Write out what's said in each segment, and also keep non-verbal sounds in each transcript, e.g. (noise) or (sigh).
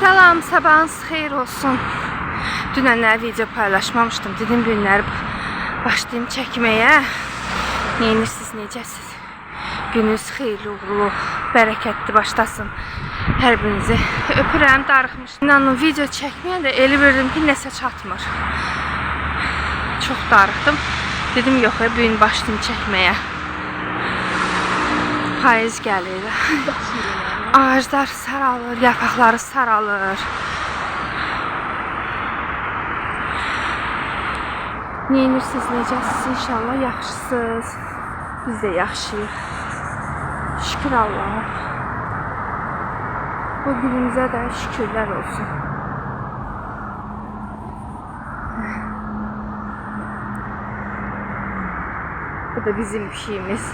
Salam, sabahınız xeyir olsun. Dünənlər video paylaşmamışdım. Dedim günlər başlayayım çəkməyə. Neyinirsiniz, necəsiz? Gününüz xeyirli, uğurlu, bərəkətli başlasın. Hər birinizi öpürəm, darıxmış. İnanın video çəkməyə də elə verdim ki, nəsə çatmır. Çox darıxdım. Dedim yox, bu gün başlayayım çəkməyə. Payız gəlir. (laughs) Ağaclar saralır, yarpaqları saralır. Neyinirsiniz, necəsiz? İnşallah yaxşısınız. Biz də yaxşıyıq. Şükür Allaha. Bu günümüzə də şükürlər olsun. Bu da bizim pişiyimiz.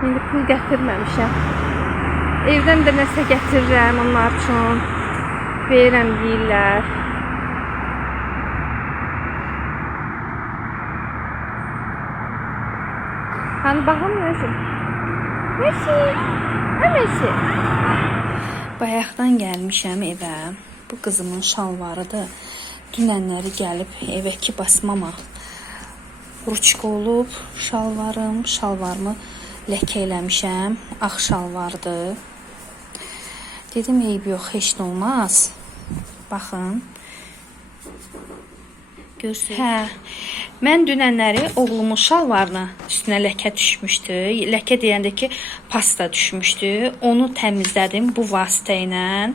İndi pul gətirməmişəm. Evdən də nəsə gətirirəm onlar üçün. Verirəm yeyirlər. Hani baxamıyorsun. Messi. Ha Messi. Bayaqdan gəlmişəm evə. Bu qızımın şalvarıdır. Dünənləri gəlib evə ki basmama. Ruçka olub şalvarım, şalvarımı ləkə eləmişəm. Ağ şalvardır. Dedim eyb yox, heç nə olmaz. Baxın. Görsünüz. Hə. Mən dünənləri oğlumun şalvarına üstünə ləkə düşmüşdü. Ləkə deyəndə ki, pasta düşmüşdü. Onu təmizlədim bu vasitə ilə.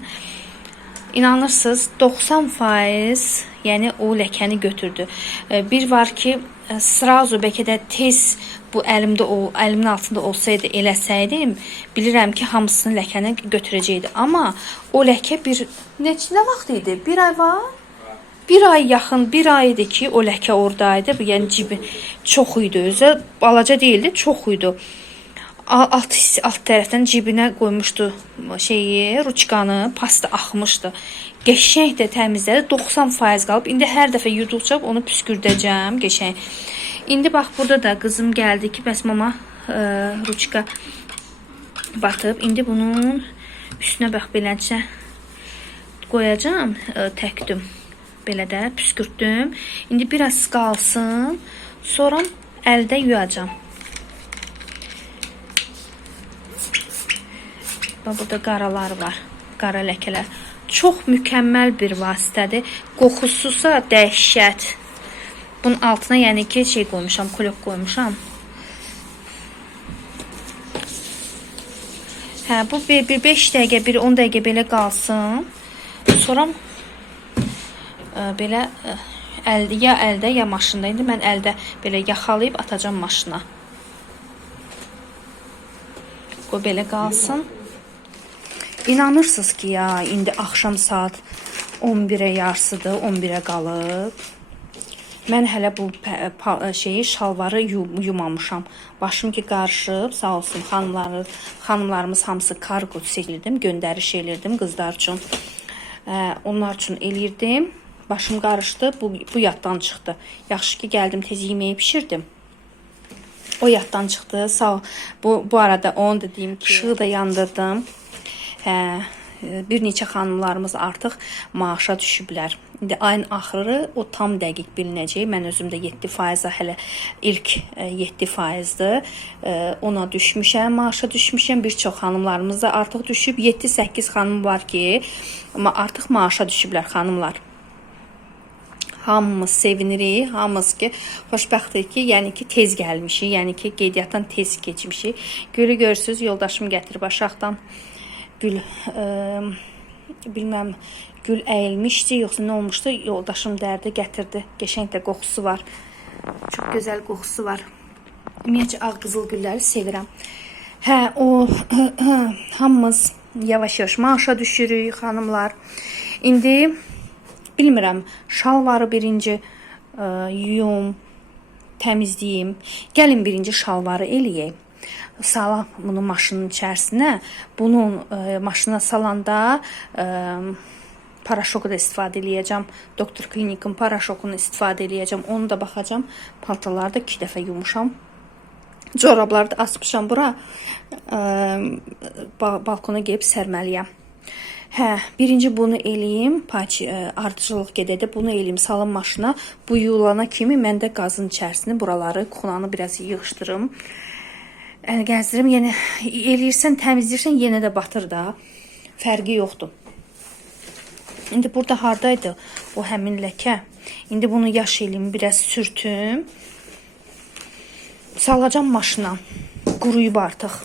İnanırsınız 90% yəni o ləkəni götürdü. E, Bir var ki, e, srazu bəlkə də tez bu əlimdə o əlimin altında olsaydı eləsəydim, bilirəm ki, hamısını ləkəni götürəcəkdi. Amma o ləkə bir neçə vaxt idi? Bir ay var. Bir ay yaxın, bir ay idi ki, o ləkə oradaydı. Yəni cibi çox idi özü. Balaca değildi, çox idi. Alt alt tərəfdən cibinə qoymuşdu şeyi, ruçkanı, pasta axmışdı. Qəşəng də təmizlədi. 90% qalıb. İndi hər dəfə yuduqca onu püskürdəcəm, qəşəng. İndi bax burada da qızım gəldi ki, bəs mama ə, ruçka batıb. İndi bunun üstünə bax beləcə qoyacağam, ə, təkdim. Belə də püskürtdüm. İndi biraz qalsın. Sonra əldə yuyacağam. Bax burada qaralar var. Qara ləkələr. Çox mükəmməl bir vasitədir. Qoxususa dəhşət. Bunun altına yəni ki şey qoymuşam, klok qoymuşam. Hə, bu bir, bir 5 dəqiqə, bir 10 dəqiqə belə qalsın. Sonra ə, belə ə, əldə ya əldə ya maşında. İndi mən əldə belə yaxalayıb atacağam maşına. Bu belə qalsın. İnanırsınız ki ya indi axşam saat 11-ə yarısıdır, 11-ə qalıb. Mən hələ bu şeyi şalvarı yum, yumamışam. Başım ki qarışıb, sağ olsun xanımları, xanımlarımız hamısı kargo çəkirdim, göndəriş elirdim qızlar üçün. Ə, onlar üçün elirdim. Başım qarışdı, bu bu yaddan çıxdı. Yaxşı ki gəldim tez yeməyi bişirdim. O yaddan çıxdı. Sağ. Bu bu arada onu da deyim ki, işığı da yandırdım. Hə, bir neçə xanımlarımız artıq maaşa düşüblər. İndi ayın axırı o tam dəqiq bilinəcək. Mən özüm də 7%-a hələ ilk e, 7%-dır. E, Ona düşmüşəm, maaşa düşmüşəm. Bir çox xanımlarımız da artıq düşüb. 7-8 xanım var ki, amma artıq maaşa düşüblər xanımlar. Hamımız sevinirik, hamımız ki xoşbəxtik ki, yəni ki tez gəlmişik, yəni ki qeydiyyatdan tez keçmişik. Gülü görürsüz, yoldaşım gətirib aşağıdan gül ə, bilməm gül əyilmişdi, yoxsa nə olmuşdu? Yoldaşım dərdi gətirdi. Qəşəng də qoxusu var. Çox gözəl qoxusu var. Ümumiyyətcə ağ qızıl gülləri sevirəm. Hə, o (clears throat) hamımız yavaş-yavaş maaşa düşürük xanımlar. İndi bilmirəm, şalvarı birinci ə, yuyum, təmizləyim. Gəlin birinci şalvarı eləyək. Salam bunu maşının içərisinə. Bunun ə, maşına salanda ə, paraşoku da istifadə eləyəcəm. Doktor Klinikin paraşokunu istifadə eləyəcəm. Onu da baxacağam. Paltarları da 2 dəfə yumuşam. Corabları da asmışam bura. Ba balkona gəlib sərməliyəm. Hə, birinci bunu eləyim, paç ə, ardıcıllıq gedədə bunu eləyim, salım maşına. Bu yuyulana kimi mən də qazın içərisini, buraları, kuxlanı biraz yığışdırım. Yəni gəzdirim, yenə eləyirsən, təmizləyirsən, yenə də batır da. Fərqi yoxdur. İndi burada hardaydı o həmin ləkə? İndi bunu yaş eləyim, biraz sürtüm. Salacağam maşına. Quruyub artıq.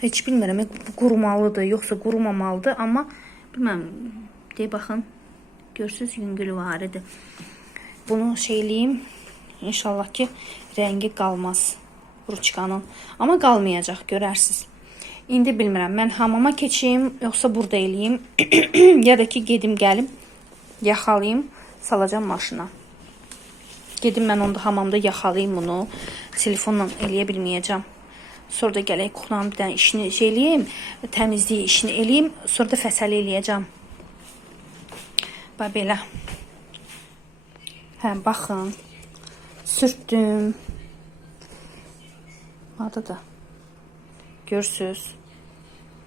Heç bilmirəm, qurumalıdır, yoxsa qurumamalıdır, amma bilməm. Deyə baxın. Görsüz yüngül var idi. Bunu şeyləyim. İnşallah ki rəngi qalmaz ruçkanın. Amma qalmayacaq, görərsiniz. İndi bilmirəm, mən hamama keçim, yoxsa burada eləyim, (clears throat) ya da ki gedim gəlim, yaxalayım, salacağam maşına. Gedim mən onda hamamda yaxalayım bunu. Telefonla eləyə bilməyəcəm. Sonra da gələk kuxlanın bir dənə işini şey eləyim, təmizliyi işini eləyim, sonra da fəsəli eləyəcəm. Bax belə. Hə, baxın. Sürtdüm vardı da. Görsüz.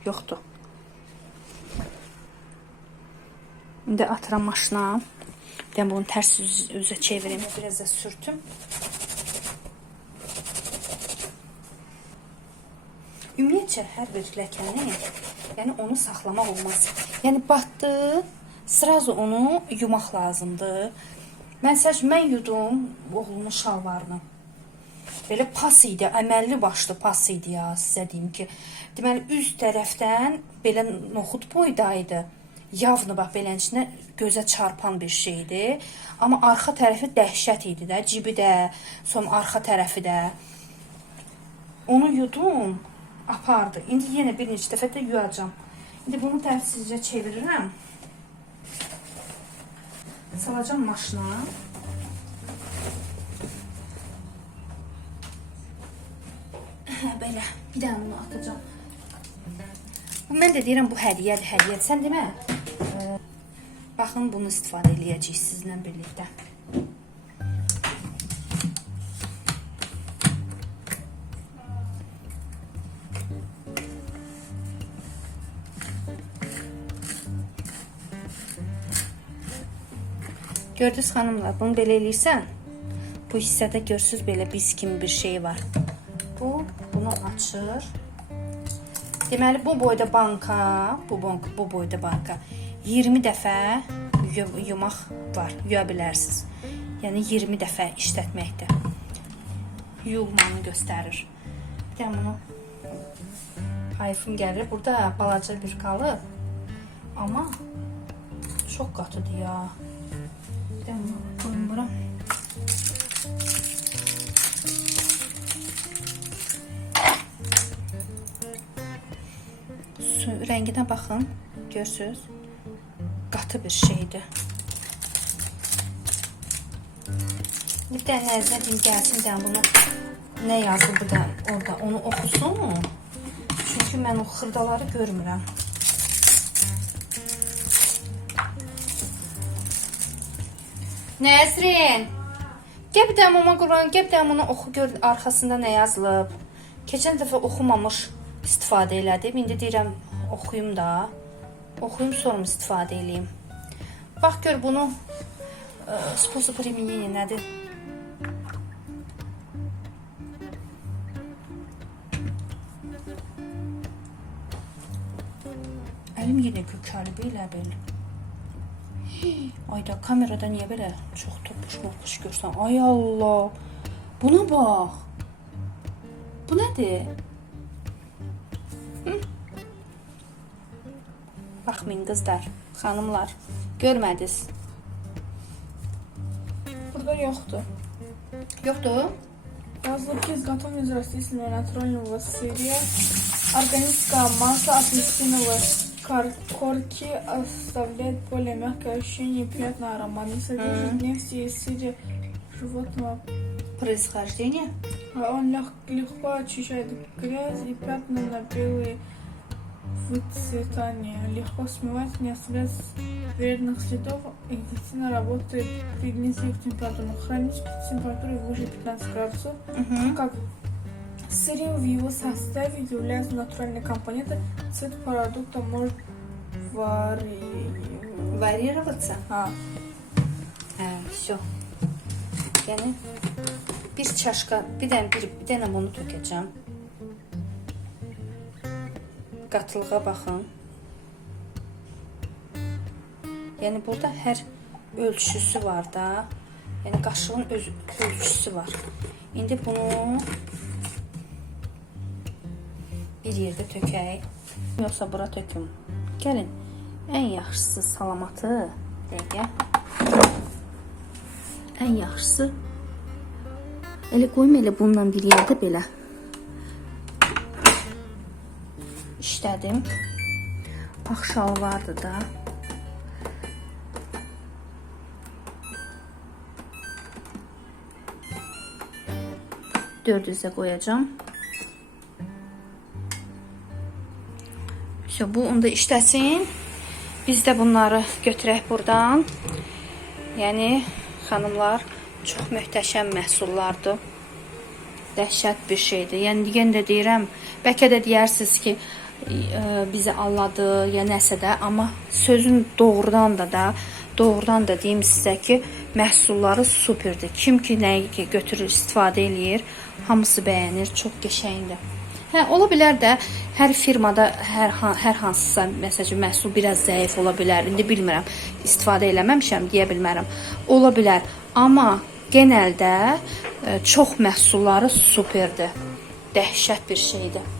Yoxdur. İndi atıram maşına. Ben bunu ters yüz, çevireyim. Biraz da sürtüm. Ümumiyyətcə hər bir ləkəni, yəni onu saxlamaq olmaz. Yəni batdı, srazu onu yumaq lazımdır. Mən səc mən yudum oğlumun şalvarını. Belə pas idi, əməlli başlı pas idi ya, sizə deyim ki. Deməli üst tərəfdən belə noxud boydaydı. Yavnı bax beləncə gözə çarpan bir şeydi. Amma arxa tərəfi dəhşət idi də, cibi də, son arxa tərəfi də. Onu yudum, apardı. İndi yenə bir neçə dəfə də yuyacam. İndi bunu tərsizcə çevirirəm. Salacam maşına. Hə, belə. Bir dənə bunu atacağam. Bu mən də deyirəm bu hədiyyədir, hədiyyə. Sən demə. Baxın bunu istifadə eləyəcəyik sizinlə birlikdə. Gördünüz xanımlar, bunu belə eləyirsən, bu hissədə görsüz belə biz kimi bir şey var. Bu bunu açır. Deməli bu boyda banka, bu bank, bu boyda banka 20 dəfə yu- yumaq var, yuya bilərsiniz. Yəni 20 dəfə işlətməkdə. Yuyulmanı göstərir. Bir də bunu hayfım gəlir. Burada balaca bir qalıb. Amma çox qatıdır ya. Bir də bunu rənginə baxın. Görsüz? Qatı bir şeydir. Bir də nəzərə deyim gəlsin də bunu nə yazıldı da orada onu oxusun. Çünki mən o xırdaları görmürəm. Nəzrin. Gəl bir də mama Quran, gəl bir də bunu oxu gör arxasında nə yazılıb. Keçən dəfə oxumamış istifadə elədim. İndi deyirəm oxuyum da. Oxuyum sonra istifadə eləyim. Bax gör bunu ə, spособ применения nədir? Əlim yenə kökəlib elə bil. Ayda kamerada niyə belə çox topuş mopuş görsən? Ay Allah. Buna bax. Bu nədir? Baxmayın qızlar, xanımlar. Görmədiniz. Burada yoxdur. Yoxdur? Yazılıb ki, из растительного натурального сырья. Органическая масса апельсиновой кор- корки оставляет более мягкое ощущение и приятный аромат. Не содержит нефти и животного. Происхождение? А Он лег- легко очищает грязь и пятна на белые выцветания. Легко смывает, не оставляет вредных следов. Эффективно работает при низких температурах. Хранить при температуре выше 15 градусов. -hı. Как Сырьем в его составе являются натуральные компоненты, цвет продукта может варьироваться. Variироваться. А, Hə, все. Yəni bir çaşka, bir dənə bir, bir dənə bunu tökəcəm. Qatılığa baxın. Yəni burada hər ölçüsü var da. Yəni qaşığın öz ölçüsü var. İndi bunu bir yerdə tökək. Yoxsa bura töküm. Gəlin. Ən yaxşısı salamatı. Dəqiqə. Ən yaxşısı elə qoyum elə bundan bir yerdə belə işlədim. Ağ şalvardı da. Dörd üzə qoyacağam. Все, bu onda işləsin. Biz də bunları götürək buradan. Yəni xanımlar çox möhtəşəm məhsullardır. Dəhşət bir şeydir. Yəni yenə də deyirəm, bəlkə də deyərsiniz ki, ə, bizi alladı ya nəsə də, amma sözün doğrudan da da doğrudan da deyim sizə ki, məhsulları superdir. Kim ki nəyi ki götürür, istifadə eləyir, hamısı bəyənir, çox qəşəngdir. Hə, ola bilər də hər firmada hər hər hansısa məsələn məhsul biraz zəif ola bilər. İndi bilmirəm, istifadə eləməmişəm deyə bilmərəm. Ola bilər, amma genəldə ə, çox məhsulları superdir. Dəhşət bir şeydir.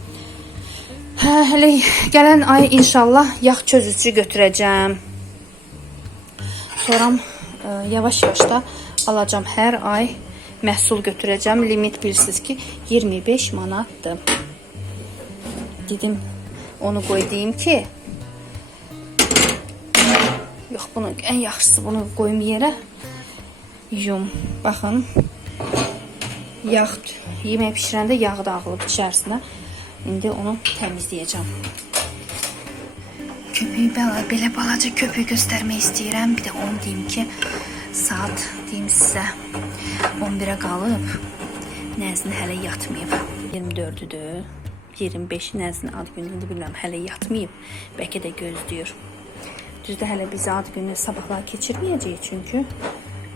Hə, hələ gələn ay inşallah yağ çözücü götürəcəm. Sonra ə, yavaş-yavaş da alacağam hər ay məhsul götürəcəm. Limit bilirsiniz ki 25 manatdır. Dedim onu qoy deyim ki Yox, bunu ən yaxşısı bunu qoyum yerə. Yum. Baxın. Yağ yemək bişirəndə yağı da ağılıb içərisinə. İndi onu təmizləyəcəm. Köpüyü belə, belə balaca köpüyü göstərmək istəyirəm. Bir də onu deyim ki, saat deyim sizə 11-ə qalıb. Nəzin hələ yatmayıb. 24-düdür. 25-i Nəzin ad günüdür, bilmirəm, hələ yatmayıb. Bəlkə də gözləyir. Düzdür, hələ biz ad günü sabahlar keçirməyəcəyik çünki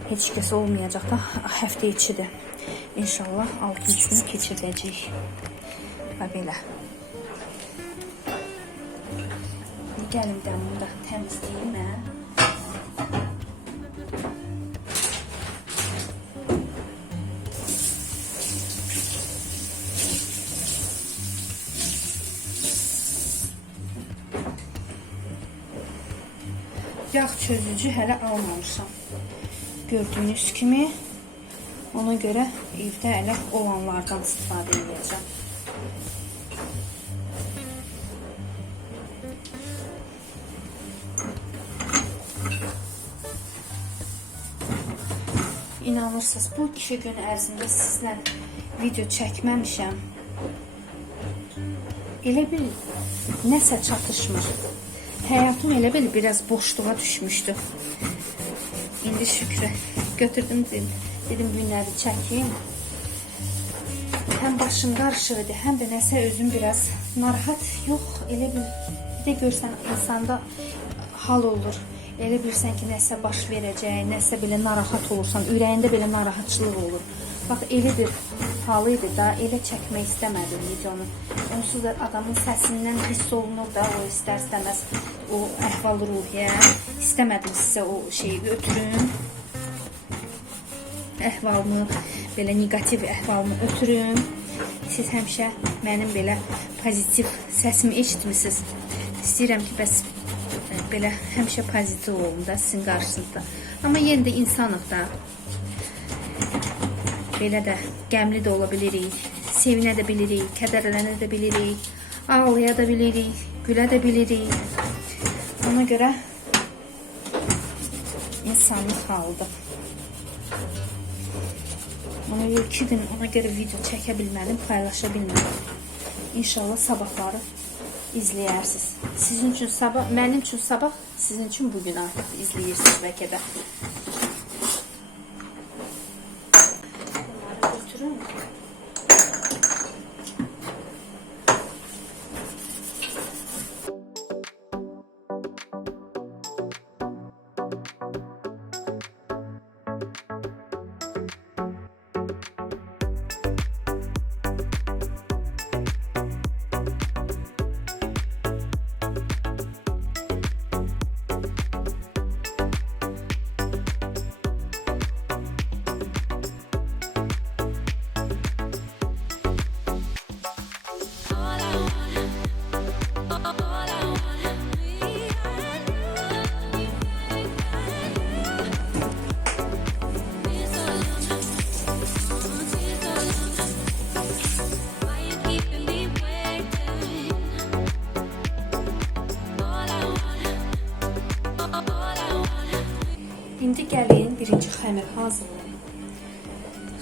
heç kəs olmayacaq da həftə içidir. İnşallah 6-cı günü keçiriləcək. Belə. Gəlim də bunu da təmizləyim mən. Yağ çözücü hələ almamışam. Gördüyünüz kimi ona görə evdə elə olanlardan istifadə edəcəm. İnanırsınız, bu iki gün ərzində sizlə video çəkməmişəm. Elə bil nəsə çatışmır. Həyatım elə bil biraz boşluğa düşmüşdü. İndi şükrə götürdüm dedim, dedim günləri çəkim. Həm başım qarışıq idi, həm də nəsə özüm biraz narahat yox, elə bil bir də görsən insanda hal olur. Elə bilirsən ki, nəsə baş verəcək, nəsə belə narahat olursan, ürəyində belə narahatçılıq olur. Bax elə bir hal idi da, elə çəkmək istəmədim videonu. Onsuz da adamın səsindən hiss olunur da, o istər-istəməz o əhval-ruhiyyə. İstəmədim sizə o şeyi ötürüm. Əhvalımı, belə negativ əhvalımı ötürüm. Siz həmişə mənim belə pozitiv səsimi eşitmisiniz. İstəyirəm ki, bəs belə həmişə pozitiv olun da sizin qarşınızda. Amma yenə də insanıq da. Belə də qəmli də ola bilirik, sevinə də bilirik, kədərlənə də bilirik, ağlaya da bilirik, gülə də bilirik. Ona görə insanlıq halıdır. Ona görə iki gün ona görə video çəkə bilmədim, paylaşa bilmədim. İnşallah sabahları izləyərsiniz. Sizin üçün sabah, mənim üçün sabah, sizin üçün bugün artıq izləyirsiniz bəlkə də.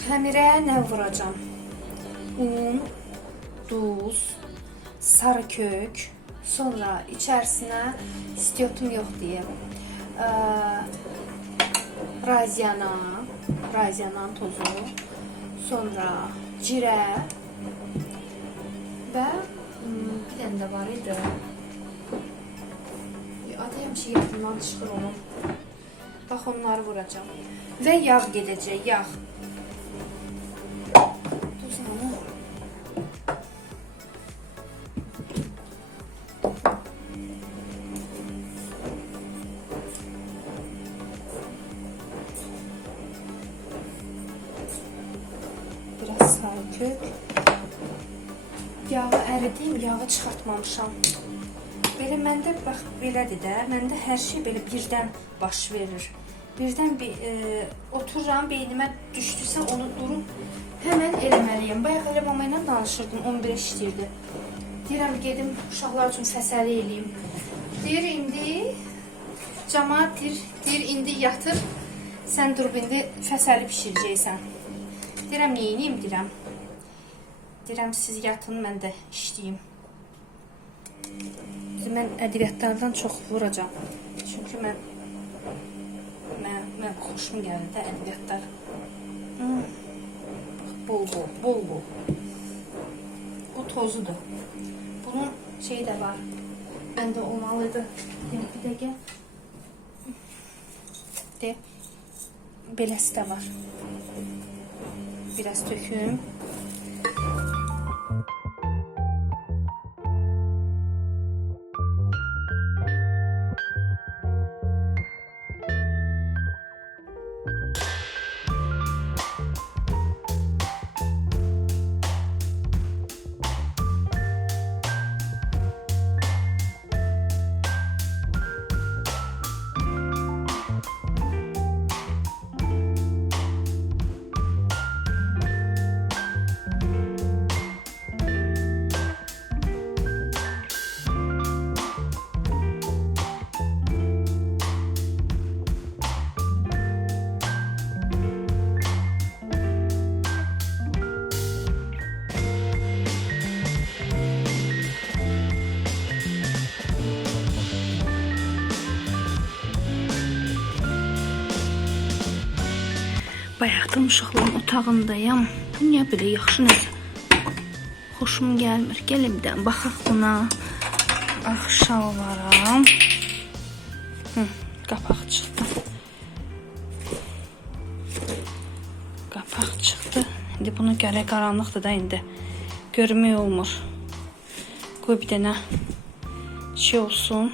Xəmirə nə vuracam? Un, duz, sarı kök, sonra içərisinə istiotum yox deyə ə, raziyana, raziyanan tozu, sonra cirə və hmm, bir dənə də var idi. Adı həmişə yadımdan çıxır onun. Bax onları vuracam. Və yağ gedəcək, yağ. Çıxartmamışam. Belə məndə bax belədir də. Məndə hər şey belə birdən baş verir. Birdən bir e, otururam, beynimə düşdüsə onu durub həmən eləməliyəm. Bayaq elə mama ilə danışırdım, 11 işləyirdi. Deyirəm gedim uşaqlar üçün fəsəli eləyim. Deyir indi camaat deyir, deyir indi yatır. Sən durub indi fəsəli bişirəcəksən. Deyirəm edeyim deyirəm. Deyirəm siz yatın, mən də işləyim. Mən ədəbiyyatlardan çox vuracam. Çünki mən mən, mən xoşum gəlir də ədəbiyyatlar. Hmm. Bol bol, bol bol. Bu tozudur. Bunun şeyi də var. Məndə olmalıdır. Bir bir dəqiqə. De. Beləsi də var. Biraz töküm. Bayaqdan uşaqların otağındayam. Bu niyə belə yaxşı nəsə? Xoşum gəlmir. Gəlin bir dənə baxaq buna. Bax şalvaram. Hı, qapaq çıxdı. Qapaq çıxdı. İndi bunu gərək qaranlıqdır da indi. Görmək olmur. Qoy bir dənə şey olsun.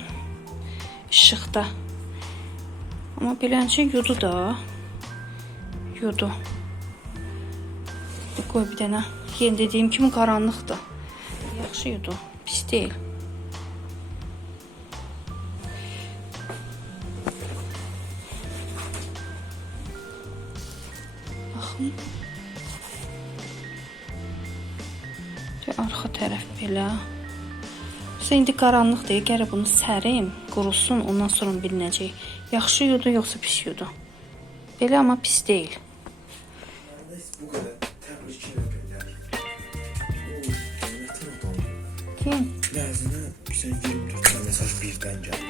İşıqda. Amma beləncə yudu da. Yudu. Qoy bir dənə. Yenə dediyim kimi qaranlıqdır. Yaxşı yudu. Pis deyil. Baxın. Bir arxa tərəf belə. Sən indi qaranlıqdır. Gərək bunu sərim, qurusun, ondan sonra bilinəcək. Yaxşı yudu yoxsa pis yudu? Belə amma pis deyil. Bəzinə sən 24 tane mesaj birdən gəldi.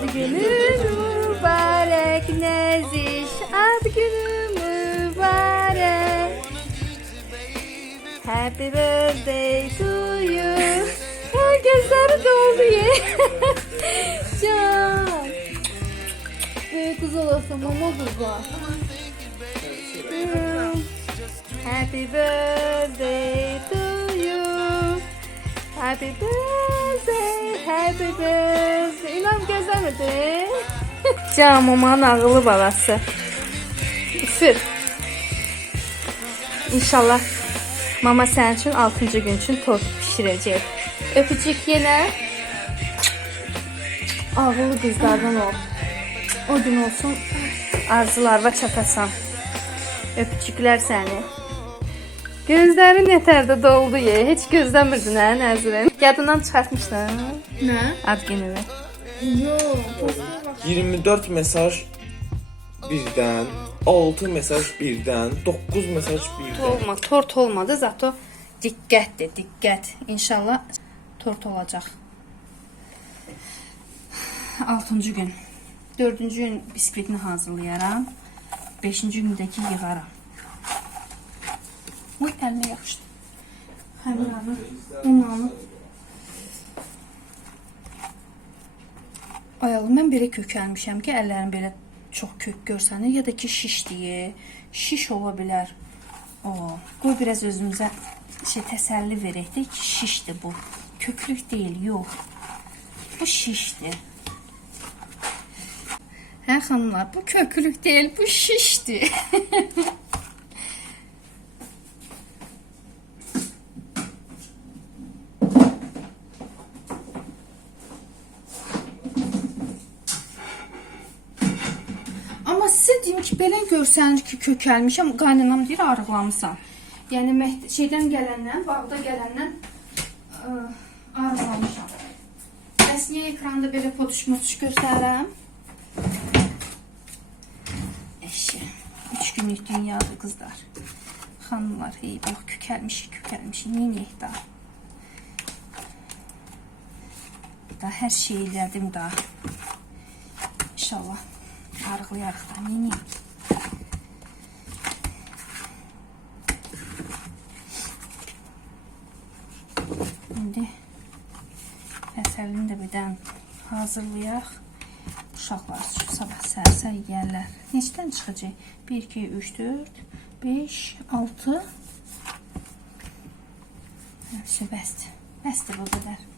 Ad günün mübarek. Neziş ad günün mübarek. Happy birthday to you. Herkesler doldu ye. (laughs) Can. Büyük kız olasın mama kurban. Hmm. Happy birthday to you. Happy birthday Haydi kız. İnan gözlemedi. (laughs) Camumanın ağılı balası. Üfür. İnşallah mama sənin üçün 6-cı gün üçün tort bişirəcək. Öpücük yenə. Ağıllı qızlardan ol. O gün olsun arzularına çatasan. Öpücüklər səni. Gözlərin nətərdə doldu ye. Heç gözləmirdin hə Nəzrin? Yadından çıxartmışdın Ne? ad gününü. Bak. 24 mesaj birdən, 6 mesaj birdən, 9 mesaj birdən. Olma, tort olmadı zato diqqətdir, diqqət. İnşallah tort olacaq. 6-cı gün. 4-cü gün biskvitini hazırlayaram. 5-ci gündəki yığaram. Uy, əlinə yapışdı. Həmin anı, umanı. Ayalı, mən belə kökəlmişəm ki, əllərim belə çox kök görsənir ya da ki şişdiyi, şiş ola bilər. O, qoy biraz özümüzə şey təsəlli verək ki, şişdir bu. Köklük deyil, yox. Bu şişdir. Hə xanımlar, bu köklük deyil, bu şişdir. (laughs) görsənir ki, kökəlmişəm. Qaynanam deyir, arıqlamısan. Yəni şeydən gələndən, bağda gələndən ə, arıqlamışam. Bəs niyə ekranda belə potuş-motuş göstərirəm? Eşə. 3 günlük dünyadır qızlar. Xanımlar, hey, bax kökəlmişik, kökəlmişik. Neyniyək daha? Da hər şeyi elədim daha. İnşallah arıqlayarıq da. Neyniyək? İndi birdən hazırlayaq. Uşaqlar sabah səhər yeyərlər. Neçədən çıxacaq? 1 2 3 4 5 6 Həmişə bəsdir. Bəsdir bu qədər.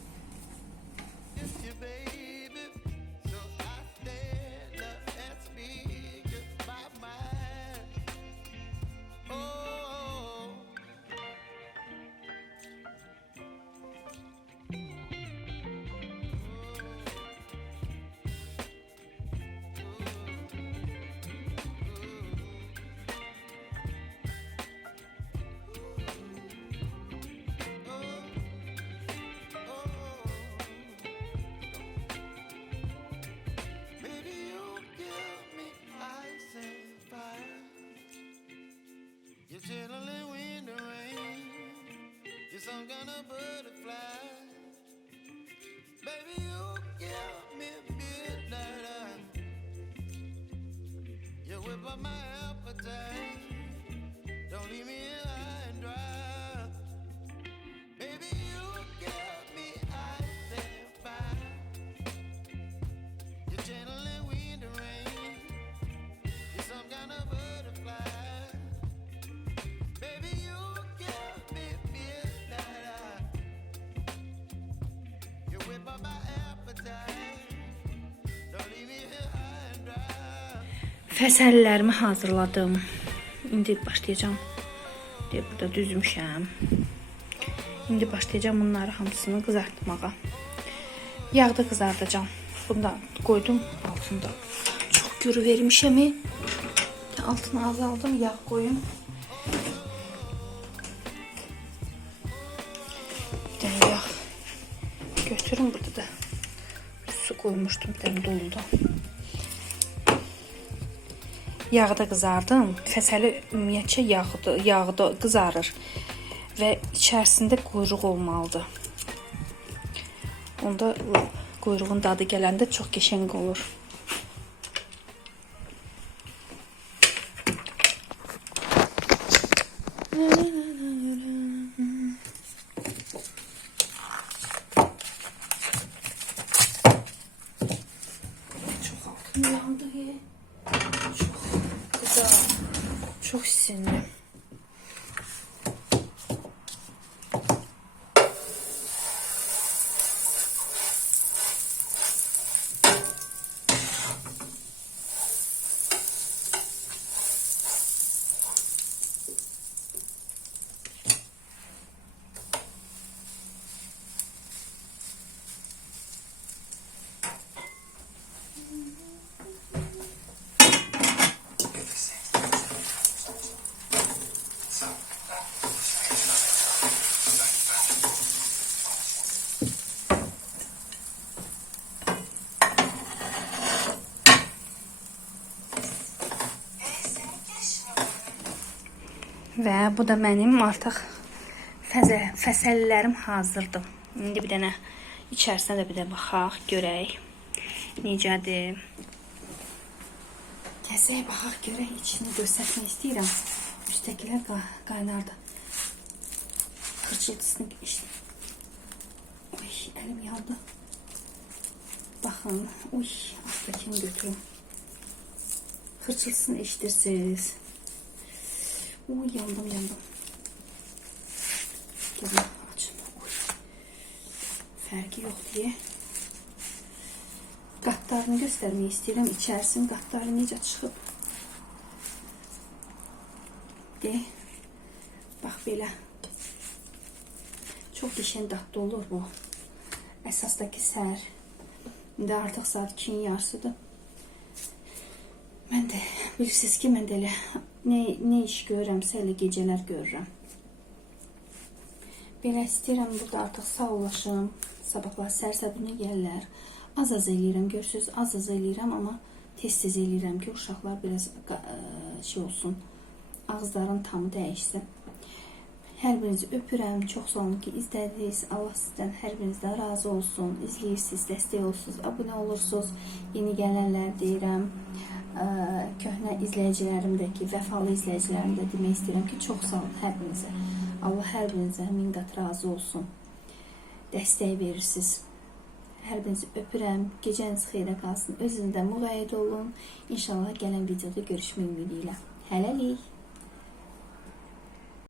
guess I'm gonna put Fəsəllərimi hazırladım. İndi başlayacağam. Deyə burada düzmüşəm. İndi başlayacağam bunları hamısını qızartmağa. Yağda qızardacağam. Bunu da qoydum altında. Çox gürü vermişəm. Altına azaldım, yağ qoyum. Bir yağ götürün burada da. Su koymuştum bir dənə doluda. Yağda qızardım. Fəsəli ümumiyyətcə yağda, yağda qızarır və içərisində quyruq olmalıdır. Onda quyruğun dadı gələndə çox qəşəng olur. Çox altın yandı. Çox sinirli. Və bu da mənim artıq fəzə, fəsəllərim hazırdır. İndi bir dənə içərisinə də bir də baxaq, görək necədir. Gəzək, baxaq, görək içini göstərmək istəyirəm. Üstdəkilər qa qaynardı. Xırçıltısını işte. Oy, əlim yandı. Baxın, uy, altdakini götürüm. Xırçıltısını eşidirsiniz. Uy, yandım, yandım. Gelin açın. Uy. Fərqi yox deyə. Qatlarını göstərmək istəyirəm. İçərisinin qatları necə çıxıb. De. Bax belə. Çox qəşəng dadlı olur bu. Əsasdakı səhər. İndi artıq saat 2-nin yarısıdır. Mən də bilirsiniz ki, mən də nə, nə iş görürəmsə elə gecələr görürəm. Belə istəyirəm burada artıq sağollaşım. Sabahlar sərsəbinə gəlirlər. Az-az eləyirəm, görürsüz, az-az eləyirəm, amma tez-tez eləyirəm ki, uşaqlar biraz ə, şey olsun, ağızların tamı dəyişsin. Hər birinizi öpürəm. Çox sağ olun ki, izlədiniz. Allah sizdən hər birinizdən razı olsun. İzləyirsiniz, dəstək olursunuz, abunə olursunuz. Yeni gələnlər deyirəm. Ə, köhnə izləyicilərim də ki, vəfalı izləyicilərim də demək istəyirəm ki, çox sağ olun hər birinizə. Allah hər birinizə min qat razı olsun. Dəstək verirsiniz. Hər birinizi öpürəm. Gecəniz xeyrə qalsın. Özünüzdə müğayyət olun. İnşallah gələn videoda görüşmək ümidi ilə. Hələlik.